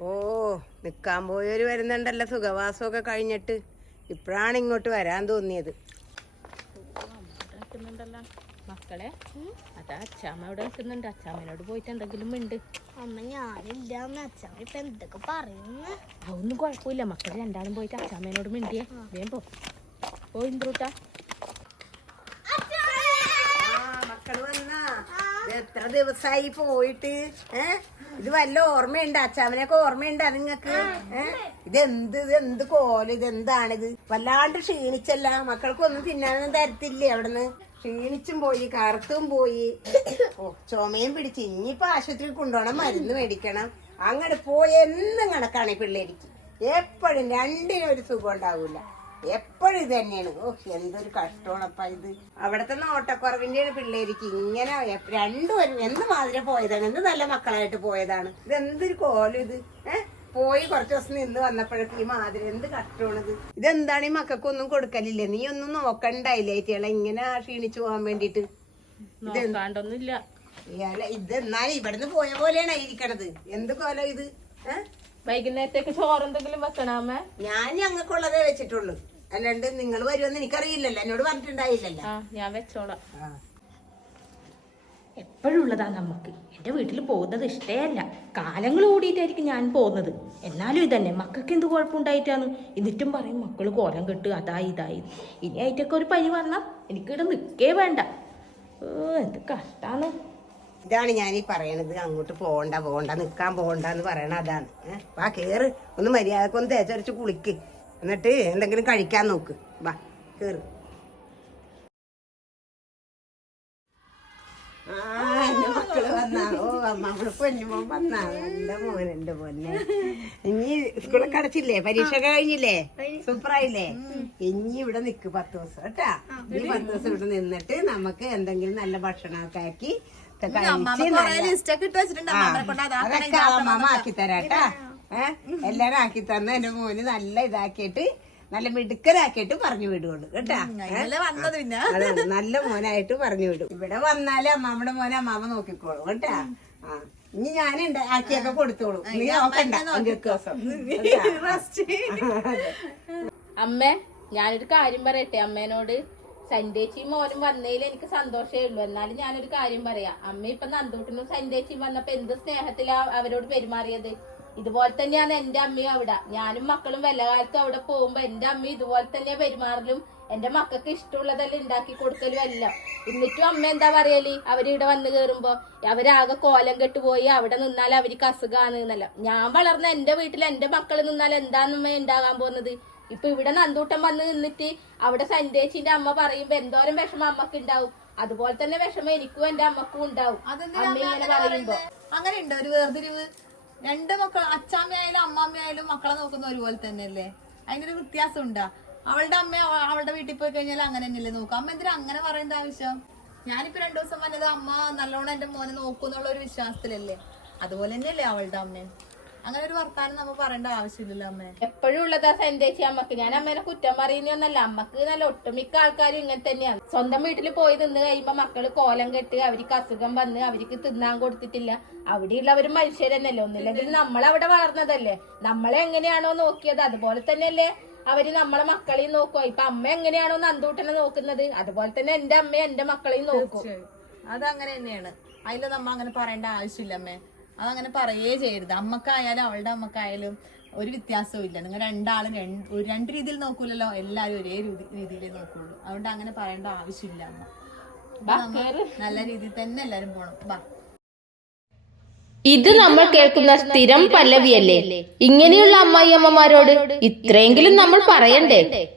ഓ നിക്കാൻ പോയവര് വരുന്നുണ്ടല്ലോ. സുഖവാസമൊക്കെ കഴിഞ്ഞിട്ട് ഇപ്പോഴാണ് ഇങ്ങോട്ട് വരാൻ തോന്നിയത്. മക്കളെ. അതാ അച്ചാമ്മ അവിടെ നിൽക്കുന്നുണ്ട് അച്ചാമ്മനോട് പോയിട്ട് എന്തെങ്കിലും ഉണ്ട് അമ്മ ഞാനില്ല അച്ചാമ്മ ഇപ്പൊ എന്തൊക്കെ പറയുന്നു? അതൊന്നും കുഴപ്പമില്ല. മക്കൾ രണ്ടാളും പോയിട്ട് അച്ചാമ്മേനോട് മിണ്ടിയേ. വേഗം പോ. ഓ ഇന്ദ്രൂട്ടാ. എത്ര ദിവസമായി പോയിട്ട് ഏ? ഇത് വല്ല ഓർമ്മയുണ്ട്? അച്ചാമനൊക്കെ ഓർമ്മയുണ്ടാ നിങ്ങക്ക്? ഏ? ഇതെന്ത് ഇത് എന്ത് കോല ഇത് എന്താണിത് വല്ലാണ്ട് ക്ഷീണിച്ചല്ല. മക്കൾക്കൊന്നും തിന്നാനൊന്നും തരത്തില്ലേ അവിടുന്ന്? ക്ഷീണിച്ചും പോയി കറുത്തും പോയി. ചുമയും പിടിച്ച് ഇനിയിപ്പോ ആശുപത്രിയിൽ കൊണ്ടുപോകണം മരുന്ന് മേടിക്കണം. അങ്ങനെ പോയെന്നും കണക്കാണ് പിള്ളേരിക്ക്. എപ്പോഴും രണ്ടിനും ഒരു സുഖം ഉണ്ടാവൂല. എപ്പോഴും ഇത് തന്നെയാണ്. ഓ എന്തൊരു കഷ്ടമാണപ്പ ഇത്. അവിടത്തെ നോട്ടക്കുറവിന്റെയാണ് പിള്ളേർക്ക് ഇങ്ങനെ എപ്പ- രണ്ടുപേരും എന്ത് മാതിരി പോയതാണ് എന്ത് നല്ല മക്കളായിട്ട് പോയതാണ്. ഇത് എന്തൊരു കോലം ഇത്? പോയി കുറച്ച് ദിവസം നിന്ന് വന്നപ്പോഴൊക്കെ ഈ മാതിരി എന്ത് കഷ്ടമാണിത്. ഇതെന്താണ് ഈ മക്കൾക്കൊന്നും കൊടുക്കലില്ല? നീ ഒന്നും നോക്കണ്ടായില്ലേ ചേളെ ഇങ്ങനെ ക്ഷീണിച്ചു പോകാൻ വേണ്ടിട്ട് ഇയാളെ ഇത് എന്നാലും ഇവിടുന്ന് പോയ പോലെയാണ് ഇരിക്കണത്. എന്ത് കോലം ഇത്? വൈകുന്നേരത്തേക്ക് ചോറ് എന്തെങ്കിലും വെക്കണമേ ഞാൻ ഞങ്ങൾക്കുള്ളതേ വെച്ചിട്ടുള്ളൂ. അല്ലാണ്ട് നിങ്ങൾ വരുമെന്ന് എനിക്കറിയില്ലല്ലോ. എന്നോട് പറഞ്ഞിട്ടുണ്ടായില്ലല്ലോ. എപ്പോഴുള്ളതാ ഞാൻ വെച്ചോളാം. ആ. എപ്പോഴും ഉള്ളതാ നമുക്ക് എന്റെ വീട്ടിൽ പോകുന്നത് ഇഷ്ടമല്ല കാലങ്ങൾ കൂടിയിട്ടായിരിക്കും ഞാൻ പോകുന്നത്. എന്നാലും ഇതന്നെ മക്കൾക്ക് എന്ത് കുഴപ്പമുണ്ടായിട്ടാണ്? എന്നിട്ടും പറയും മക്കൾ കോലം കെട്ട് അതായി ഇതായി ഇനി ആയിട്ടൊക്കെ ഒരു പനി വന്നാൽ എനിക്കിവിടെ നിൽക്കേ വേണ്ട. ഓ എന്ത് കഷ്ടാണ്. ഇതാണ് ഞാൻ ഈ പറയണത്. അങ്ങോട്ട് പോകണ്ട പോകണ്ട നിൽക്കാൻ പോകണ്ട എന്ന് പറയണ അതാണ്. ഏഹ് വാ കേറ്. ഒന്ന് മര്യാദയ്ക്ക് ഒന്ന് തേച്ചരച്ച് കുളിക്ക്. എന്നിട്ട് എന്തെങ്കിലും കഴിക്കാൻ നോക്ക്. വാ കേറ്. എന്റെ മക്കൾ വന്നാ. ഓ നമ്മൾ പൊന്നുമോൻ വന്നാ. എന്റെ മോൻ എന്റെ മോനെ ഇനി സ്കൂളൊക്കെ അടച്ചില്ലേ? പരീക്ഷ കഴിഞ്ഞില്ലേ? സൂപ്പറായില്ലേ? ഇനി ഇവിടെ നിക്ക് പത്ത് ദിവസം കേട്ടാ? ഇനി പത്ത് ദിവസം ഇവിടെ നിന്നിട്ട് നമുക്ക് എന്തെങ്കിലും നല്ല ഭക്ഷണമൊക്കെ ആക്കി അതൊക്കെ അമ്മമ്മ ആക്കി തരാട്ടാ ഏ? എല്ലാരും ആക്കി തന്ന എന്റെ മോന് നല്ല ഇതാക്കിയിട്ട് നല്ല മിടുക്കരാക്കിയിട്ട് പറഞ്ഞു വിടുകയുള്ളു കേട്ടാ? നല്ല മോനായിട്ട് പറഞ്ഞു വിടും. ഇവിടെ വന്നാലേ അമ്മാമ്മയുടെ മോനെ അമ്മാമ്മ നോക്കിക്കോളൂ. കേട്ടാ? ആ ഇനി ഞാൻ ആക്കിയൊക്കെ കൊടുത്തോളൂ. നീ നോക്കണ്ട അമ്മേ ഞാനൊരു കാര്യം പറയട്ടെ അമ്മേനോട്? സന്ധ്യേച്ചിയും മോനും വന്നതിൽ എനിക്ക് സന്തോഷമേ ഉള്ളൂ. എന്നാലും ഞാനൊരു കാര്യം പറയാം. അമ്മ ഇപ്പൊ നന്ദൂട്ടിനും സന്ധ്യേച്ചിയും വന്നപ്പോ എന്ത് സ്നേഹത്തിലാ അവരോട് പെരുമാറിയത്? ഇതുപോലെ തന്നെയാണ് എന്റെ അമ്മയും അവിടെ. ഞാനും മക്കളും വല്ല കാലത്തും അവിടെ പോകുമ്പോ എന്റെ അമ്മ ഇതുപോലെ തന്നെയാ പെരുമാറലും എന്റെ മക്കൾക്ക് ഇഷ്ടമുള്ളതെല്ലാം ഉണ്ടാക്കി കൊടുക്കലും എല്ലാം. എന്നിട്ടും അമ്മ എന്താ പറയൽ? അവരിവിടെ വന്ന് കേറുമ്പോ അവരാകെ കോലം കെട്ട് പോയി അവിടെ നിന്നാൽ അവർക്ക് അസുഖമാണ് എന്നല്ല. ഞാൻ വളർന്ന എന്റെ വീട്ടിൽ എന്റെ മക്കൾ നിന്നാൽ എന്താണെന്നമ്മ ഉണ്ടാകാൻ പോകുന്നത്? ഇപ്പൊ ഇവിടെ നന്ദൂട്ടം വന്ന് നിന്നിട്ട് അവിടെ സന്ദേശിന്റെ അമ്മ പറയുമ്പോ എന്തോരം വിഷമം അമ്മയ്ക്ക് ഉണ്ടാവും. അതുപോലെ തന്നെ വിഷമം എനിക്കും എന്റെ അമ്മക്കും ഉണ്ടാവും. അമ്മ ഇങ്ങനെ പറയുമ്പോ. അങ്ങനെ ഉണ്ടോ ഒരു വേർതിരിവ്? രണ്ട് മക്കൾ അച്ചാമ്മയായാലും അമ്മാമ്മയായാലും മക്കളെ നോക്കുന്ന ഒരുപോലെ തന്നെയല്ലേ? ഒരു വ്യത്യാസം ഉണ്ടാ അവളുടെ അമ്മ അവളുടെ വീട്ടിൽ പോയി കഴിഞ്ഞാൽ അങ്ങനെ തന്നെയല്ലേ നോക്കുക. അമ്മ എന്തിനാ അങ്ങനെ പറയേണ്ട ആവശ്യം? ഞാനിപ്പോ രണ്ടു ദിവസം വന്നത് അമ്മ നല്ലോണം എന്റെ മോനെ നോക്കുന്നുള്ള ഒരു വിശ്വാസത്തിലല്ലേ? അതുപോലെ തന്നെയല്ലേ അവളുടെ അമ്മയും. അങ്ങനെ ഒരു വർത്താനം നമ്മൾ പറയേണ്ട ആവശ്യമില്ലല്ലോ അമ്മേ. എപ്പോഴും ഉള്ളതാ സന്ദേശി അമ്മയ്ക്ക്. ഞാൻ അമ്മേനെ കുറ്റം പറയുന്നൊന്നല്ല അമ്മയ്ക്ക് നല്ല ഒട്ടുമിക്ക ആൾക്കാരും ഇങ്ങനെ തന്നെയാണ്. സ്വന്തം വീട്ടിൽ പോയി നിന്ന് കഴിയുമ്പോ മക്കൾ കോലം കെട്ട് അവർക്ക് അസുഖം വന്ന് അവർക്ക് തിന്നാൻ കൊടുത്തിട്ടില്ല. അവിടെയുള്ളവരും മനുഷ്യരെന്നല്ലേ? ഒന്നില്ലെങ്കിൽ നമ്മളവിടെ വളർന്നതല്ലേ? നമ്മളെ എങ്ങനെയാണോ നോക്കിയത്? അതുപോലെ തന്നെയല്ലേ? അവർ നമ്മളെ മക്കളെയും നോക്കുക ഇപ്പൊ അമ്മ എങ്ങനെയാണോ നന്ദൂട്ടനെ നോക്കുന്നത്? അതുപോലെ തന്നെ എന്റെ അമ്മ എന്റെ മക്കളെയും നോക്കും. അതങ്ങനെ തന്നെയാണ്. അതിൽ നമ്മ അങ്ങനെ പറയേണ്ട ആവശ്യമില്ല അമ്മേ. അതങ്ങനെ പറയേ ചെയ്യരുത്. അമ്മക്കായാലും അവളുടെ അമ്മക്കായാലും ഒരു വ്യത്യാസവും ഇല്ല. നിങ്ങൾ രണ്ടാളും രണ്ട് ഒരു രണ്ട് രീതിയിൽ നോക്കൂലല്ലോ. എല്ലാരും ഒരേ രീതി- രീതിയിലേ നോക്കുള്ളൂ. അതുകൊണ്ട് അങ്ങനെ പറയേണ്ട ആവശ്യമില്ല അമ്മ. കേറ്. നല്ല രീതിയിൽ തന്നെ എല്ലാരും പോണം. ബാ. ഇത് നമ്മൾ കേൾക്കുന്ന സ്ഥിരം പല്ലവിയല്ലേ? ഇങ്ങനെയുള്ള അമ്മായി അമ്മമാരോട് ഇത്രയെങ്കിലും നമ്മൾ പറയണ്ടേ?